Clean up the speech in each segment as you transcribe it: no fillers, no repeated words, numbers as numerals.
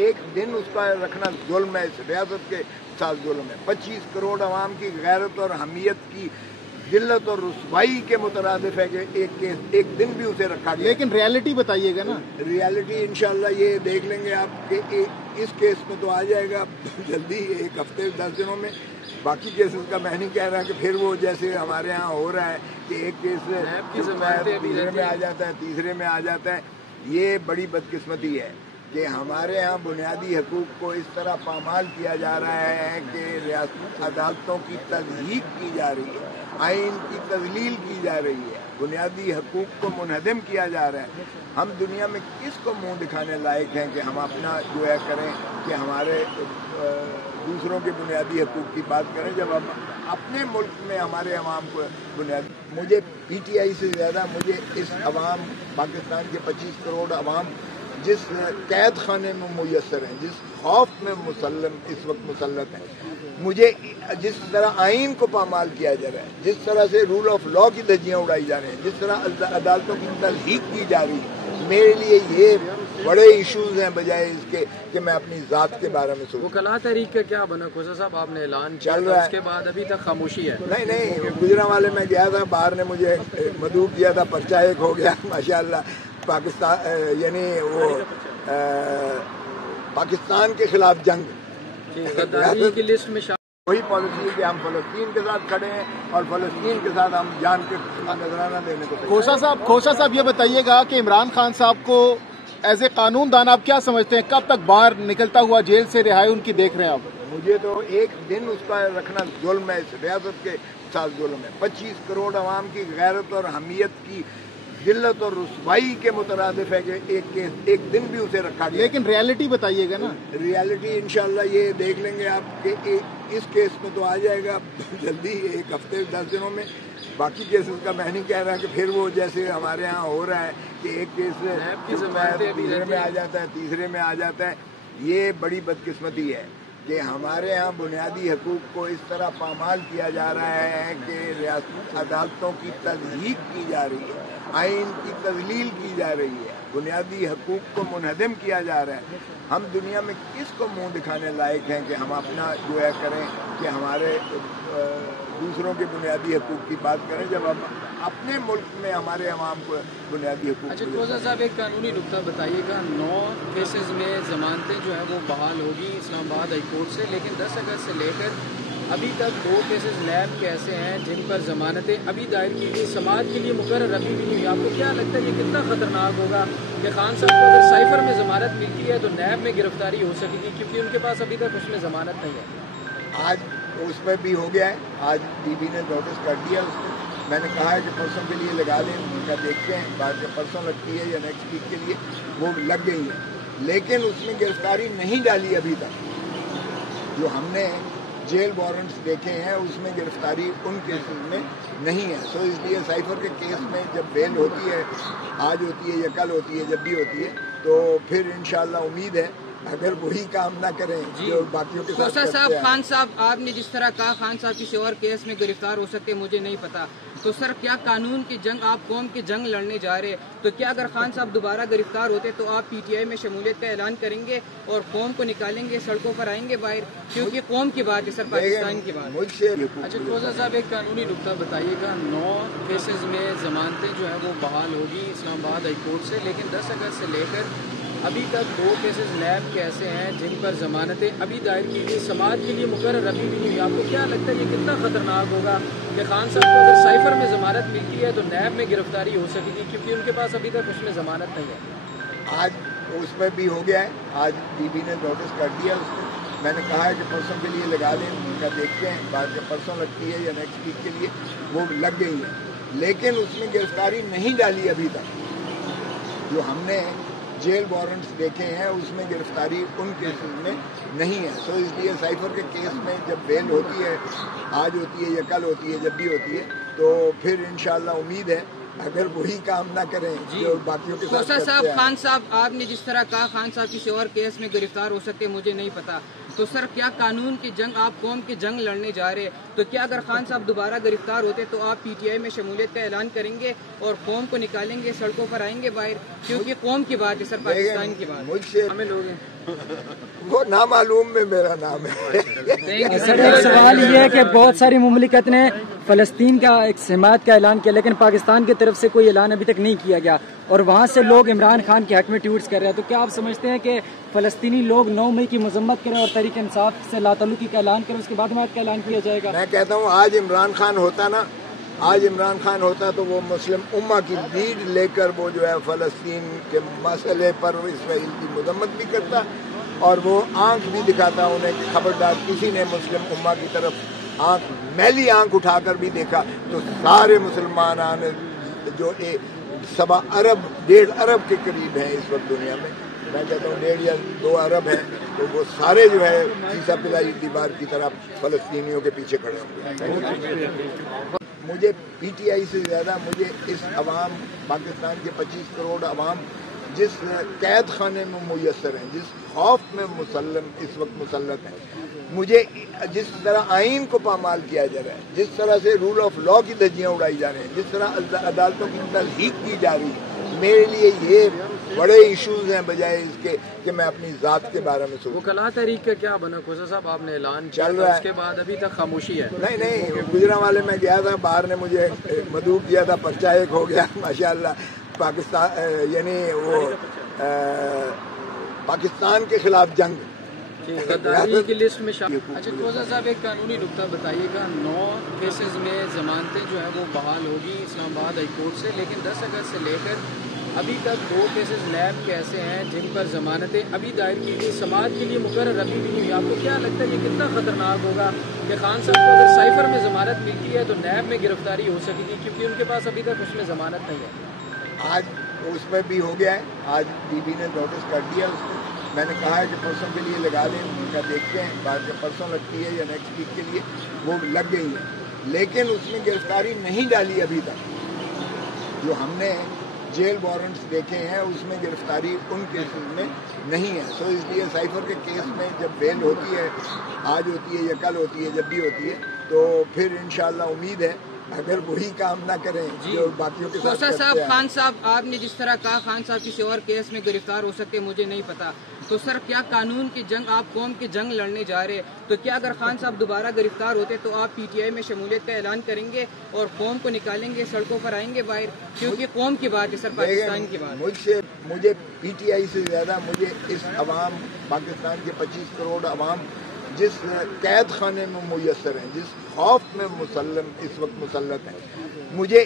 एक दिन उसका रखना जुल्म है, इस रियासत के साथ जुल्म है। 25 करोड़ अवाम की गैरत और हमीयत की जिल्लत और रुसवाई के मुतरादिफ है कि एक दिन भी उसे रखा गया। लेकिन रियलिटी बताइएगा ना। रियलिटी इंशाल्लाह ये देख लेंगे आप कि इस केस में तो आ जाएगा जल्दी, 1 हफ्ते 10 दिनों में। बाकी केसेस का मैं नहीं कह रहा कि फिर वो जैसे हमारे यहाँ हो रहा है कि एक केस दूसरे में आ जाता है, तीसरे में आ जाता है। ये बड़ी बदकिस्मती है कि हमारे यहाँ बुनियादी हकूक़ को इस तरह पामाल किया जा रहा है कि रियासती अदालतों की तज़हीक की जा रही है, आइन की तज़लील की जा रही है, बुनियादी हकूक़ को मुनहदम किया जा रहा है। हम दुनिया में किसको मुंह दिखाने लायक हैं कि हम अपना जो है करें कि हमारे दूसरों के बुनियादी हकूक़ की बात करें, जब हम अपने मुल्क में हमारे अवाम को बुनियादी। मुझे PTI से ज़्यादा मुझे इस अवाम, पाकिस्तान के 25 करोड़ अवाम जिस कैद खाने में मुयस्सर हैं, जिस खौफ में मुसल्लम इस वक्त मुसल्लत हैं, मुझे जिस तरह आइन को पामाल किया जा रहा है, जिस तरह से रूल ऑफ लॉ की धज्जियां उड़ाई जा रही हैं, जिस तरह अदालतों की तज़हीक की जा रही है, मेरे लिए ये बड़े इश्यूज हैं बजाय इसके कि मैं अपनी ज़ात के बारे में सोचूं। वो कला तहरीक का क्या बना खोसा साहब, आपने ऐलान चल रहा है, उसके बाद अभी तक खामोशी है? नहीं, गुजरांवाले में गया था, बाहर ने मुझे मदऊ किया था, पर्चा एक हो गया माशाअल्लाह। पाकिस्तान यानी वो पाकिस्तान के खिलाफ जंग गद्दारी की लिस्ट में वही पॉलिसी है कि हम फलस्तीन के साथ खड़े हैं और फलस्तीन के साथ हम जान के नजराना देने को। खोसा साहब ये बताइएगा कि इमरान खान साहब को एज ए कानून दान आप क्या समझते हैं, कब तक बाहर निकलता हुआ जेल से रिहाई उनकी देख रहे हैं आप? मुझे तो एक दिन उसका रखना जुल्म है, इस रियासत के साथ जुल्म है। 25 करोड़ अवाम की गैरत और हमीयत की जिल्लत और रुसवाई के मुतरादिफ है कि एक दिन भी उसे रखा गया। लेकिन रियलिटी बताइएगा ना। रियलिटी इंशाल्लाह ये देख लेंगे आप कि इस केस में तो आ जाएगा जल्दी, 1 हफ्ते 10 दिनों में। बाकी केसेस का मैं नहीं कह रहा कि फिर वो जैसे हमारे यहाँ हो रहा है कि एक केस दूसरे में आ जाता है, तीसरे में आ जाता है। ये बड़ी बदकिस्मती है कि हमारे यहाँ बुनियादी हकूक़ को इस तरह पामाल किया जा रहा है कि रियासती अदालतों की तज़हीक की जा रही है, आइन की तज़लील की जा रही है, बुनियादी हकूक़ को मुनहदम किया जा रहा है। हम दुनिया में किसको मुंह दिखाने लायक हैं कि हम अपना जो है करें कि हमारे दूसरों के बुनियादी हकूक़ की बात करें, जब हम अपने मुल्क में हमारे अवाम को बुनियादी हकूक़। अच्छा खोसा साहब, एक कानूनी नुक्ता बताइएगा। 9 केसेस में ज़मानतें जो है वो बहाल होगी इस्लामाबाद हाई कोर्ट से, लेकिन 10 अगस्त से लेकर अभी तक 2 केसेस नैब के ऐसे हैं जिन पर ज़मानतें अभी दायर की गई, समाज के लिए मुकर्रर अभी भी नहीं हुई। आपको क्या लगता है ये कितना ख़तरनाक होगा कि खान साहब को अगर साइफर में ज़मानत मिलती है तो नैब में गिरफ्तारी हो सकेगी, क्योंकि उनके पास अभी तक उसमें ज़मानत नहीं है? आज उसमें भी हो गया है, आज DB ने नोटिस कर दिया उसको। मैंने कहा है कि परसों के लिए लगा लें, उनका देखते हैं बाद में परसों लगती है या नेक्स्ट वीक के लिए, वो लग गई है, लेकिन उसमें गिरफ्तारी नहीं डाली अभी तक। जो हमने जेल वारंट्स देखे हैं उसमें गिरफ्तारी उन केसेस में नहीं है। सो इसलिए साइफर के केस में जब बेल होती है, आज होती है या कल होती है, जब भी होती है, तो फिर इंशाल्लाह उम्मीद है अगर वही काम ना करें जो बाकियों के साथ। खोसा साहब, खान साहब आपने जिस तरह कहा खान साहब किसी और केस में गिरफ्तार हो सकते हैं, मुझे नहीं पता, तो सर क्या कानून की जंग, आप कौम की जंग लड़ने जा रहे हैं, तो क्या अगर खान साहब दोबारा गिरफ्तार होते तो आप PTI में शमूलियत का ऐलान करेंगे और कौम को निकालेंगे, सड़कों पर आएंगे बाहर, क्योंकि कौम की बात है सर, पाकिस्तान की बात। मुझसे अच्छा खोसा साहब, एक कानूनी नुक्ता बताइएगा। 9 केसेस में ज़मानतें जो है वो बहाल होगी इस्लामाबाद हाई कोर्ट से, लेकिन 10 अगस्त से लेकर अभी तक 2 केसेस नैब के ऐसे हैं जिन पर ज़मानतें अभी दायर की गई, समाज के लिए मुकर्रर अभी भी नहीं हुई। आपको क्या लगता है ये कितना ख़तरनाक होगा कि खान साहब को अगर साइफर में ज़मानत मिलती है तो नैब में गिरफ्तारी हो सकेगी, क्योंकि उनके पास अभी तक उसमें ज़मानत नहीं है? आज उसमें भी हो गया है, आज DB ने नोटिस कर दिया उसको। मैंने कहा है कि परसों के लिए लगा लें, उनका देखते हैं बाद में परसों लगती है या नेक्स्ट वीक के लिए, वो लग गई है, लेकिन उसमें गिरफ्तारी नहीं डाली अभी तक। जो हमने जेल वारंट्स देखे हैं उसमें गिरफ्तारी उन केसेस में नहीं है। सो इसलिए साइफर के केस में जब बेल होती है, आज होती है या कल होती है, जब भी होती है, तो फिर इंशाल्लाह उम्मीद है अगर वही काम ना करें जो बाकियों के साथ। खोसा साहब, खान साहब आपने जिस तरह कहा खान साहब किसी और केस में गिरफ्तार हो सकते हैं, मुझे नहीं पता, تو سر کیا قانون کی جنگ، آپ قوم کی جنگ لڑنے جا رہے، تو کیا اگر خان صاحب دوبارہ گرفتار ہوتے تو آپ پی ٹی آئی میں شمولیت کا اعلان کریں گے اور قوم کو نکالیں گے، سڑکوں پر آئیں گے باہر؟ کیونکہ قوم کی بات ہے سر، پاکستان کی بات مجھ سے ہمیں لوگ ہیں وہ نامعلوم میں میرا نام ہے۔ سر ایک سوال یہ ہے کہ بہت ساری مملکت نے فلسطین کا ایک حمایت کا اعلان کیا، لیکن پاکستان کی طرف سے کوئی اعلان ابھی تک نہیں کیا گیا، اور وہاں سے لوگ عمران خان کے حق میں ٹویٹس کر رہے ہیں، تو کیا آپ سمجھتے ہیں کہ فلسطینی لوگ 9 مئی کی مذمت کریں اور تحریک انصاف سے لا تعلقی کا اعلان کریں، اس کے بعد حمایت کا اعلان کیا جائے گا؟ میں کہتا ہوں آج عمران خان ہوتا تو وہ مسلم امہ کی لیڈ لے کر وہ جو ہے فلسطین کے مسئلے پر اسرائیل کی مذمت بھی کرتا اور وہ آنکھ بھی دکھاتا انہیں کہ خبردار کسی نے مسلم امہ کی طرف میلی آنکھ اٹھا کر بھی دیکھا تو سارے مسلمان جو 1.5 ارب کے قریب ہیں اس وقت دنیا میں، میں کہتا ہوں 1.5 یا 2 ارب ہیں، تو وہ سارے جو ہے سیسا پلائی دیوار کی طرح فلسطینیوں کے پیچھے کھڑے ہوں۔ مجھے پی ٹی آئی سے زیادہ مجھے اس عوام، پاکستان کے 25 کروڑ عوام جس قید خانے میں میسر ہیں، جس خوف میں اس وقت مسلط ہیں، مجھے جس طرح آئین کو پامال کیا جا رہا ہے، جس طرح سے رول آف لا کی دھجیاں اڑائی جا رہی ہیں، جس طرح عدالتوں کی تضحیق کی جا رہی ہے، میرے لیے یہ بڑے ایشوز ہیں بجائے اس کے کہ میں اپنی ذات کے بارے میں سوچوں۔ وکلاء تحریک کا کیا بنا کوسا صاحب؟ آپ نے اعلان کیا چل رہا ہے، اس کے بعد ابھی تک خاموشی ہے؟ نہیں گجرانوالے میں گیا تھا، باہر نے مجھے مدعو کیا تھا، پرچہ ایک ہو گیا ماشاءاللہ۔ پاکستان یعنی وہ پاکستان کے خلاف جنگ غداری کی لسٹ میں شامل۔ اچھا کوسا صاحب ایک قانونی نقطہ بتائیے گا، 9 کیسز میں ضمانتیں جو ہیں وہ بحال ہوگی اسلام آباد ہائی کورٹ سے، لیکن 10 اگست سے لے کر ابھی تک 2 کیسز نیب کے ایسے ہیں جن پر ضمانتیں ابھی دائر کی گئی، سماعت کے لیے مقرر ابھی بھی نہیں ہوئی۔ آپ کو کیا لگتا ہے یہ کتنا خطرناک ہوگا کہ خان صاحب کو اگر سائفر میں ضمانت ملتی ہے تو نیب میں گرفتاری ہو سکے گی، کیونکہ ان کے پاس ابھی تک اس میں ضمانت نہیں ہے؟ آج اس میں بھی ہو گیا ہے، آج بی بی نے نوٹس کر دیا اس کو، میں نے کہا ہے کہ پرسوں کے لیے لگا دیں، ان کا دیکھتے ہیں بعد میں پرسوں لگتی ہے یا نیکسٹ ویک کے لیے، وہ لگ گئی ہے، لیکن اس میں گرفتاری نہیں ڈالی ابھی تک۔ جو ہم نے جیل وارنٹس دیکھے ہیں اس میں گرفتاری ان کیسز میں نہیں ہے، سو اس لیے سائفر کے کیس میں جب بیل ہوتی ہے، آج ہوتی ہے یا کل ہوتی ہے، جب بھی ہوتی ہے، تو پھر انشاءاللہ امید ہے اگر وہی کام نہ کریں جو باقیوں کے ساتھ کوسا صاحب، خان صاحب آپ نے جس طرح کہا خان صاحب کسی اور کیس میں گرفتار ہو سکتے مجھے نہیں پتا، تو سر کیا قانون کی جنگ، آپ قوم کی جنگ لڑنے جا رہے، تو کیا اگر خان صاحب دوبارہ گرفتار ہوتے تو آپ پی ٹی آئی میں شمولیت کا اعلان کریں گے اور قوم کو نکالیں گے، سڑکوں پر آئیں گے باہر؟ کیونکہ قوم کی بات ہے سر، پاکستان کی بات۔ مجھے پی ٹی آئی سے زیادہ مجھے اس عوام، پاکستان کے 25 کروڑ عوام جس قید خانے میں میسر ہیں، جس خوف میں اس وقت مسلط ہیں، مجھے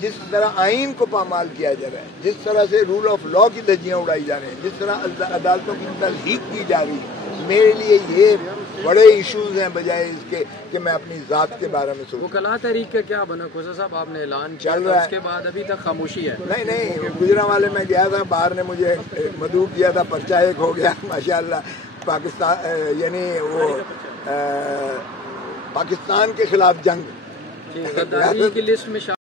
جس طرح آئین کو پامال کیا جا رہا ہے، جس طرح سے رول آف لا کی دھجیاں اڑائی جا رہی ہیں، جس طرح عدالتوں کی تضحیق کی جا رہی ہے، میرے لیے یہ بڑے ایشوز ہیں بجائے اس کے کہ میں اپنی ذات کے بارے میں سوچوں۔ وکلاء تحریک کا کیا بنا کوسا صاحب؟ آپ نے اعلان کیا چل رہا ہے، اس کے بعد ابھی تک خاموشی ہے؟ نہیں گجرانوالے میں گیا تھا، باہر نے مجھے مدعو کیا تھا، پرچہ ایک ہو گیا ماشاءاللہ۔ پاکستان یعنی وہ پاکستان کے خلاف جنگ غداری کی لسٹ میں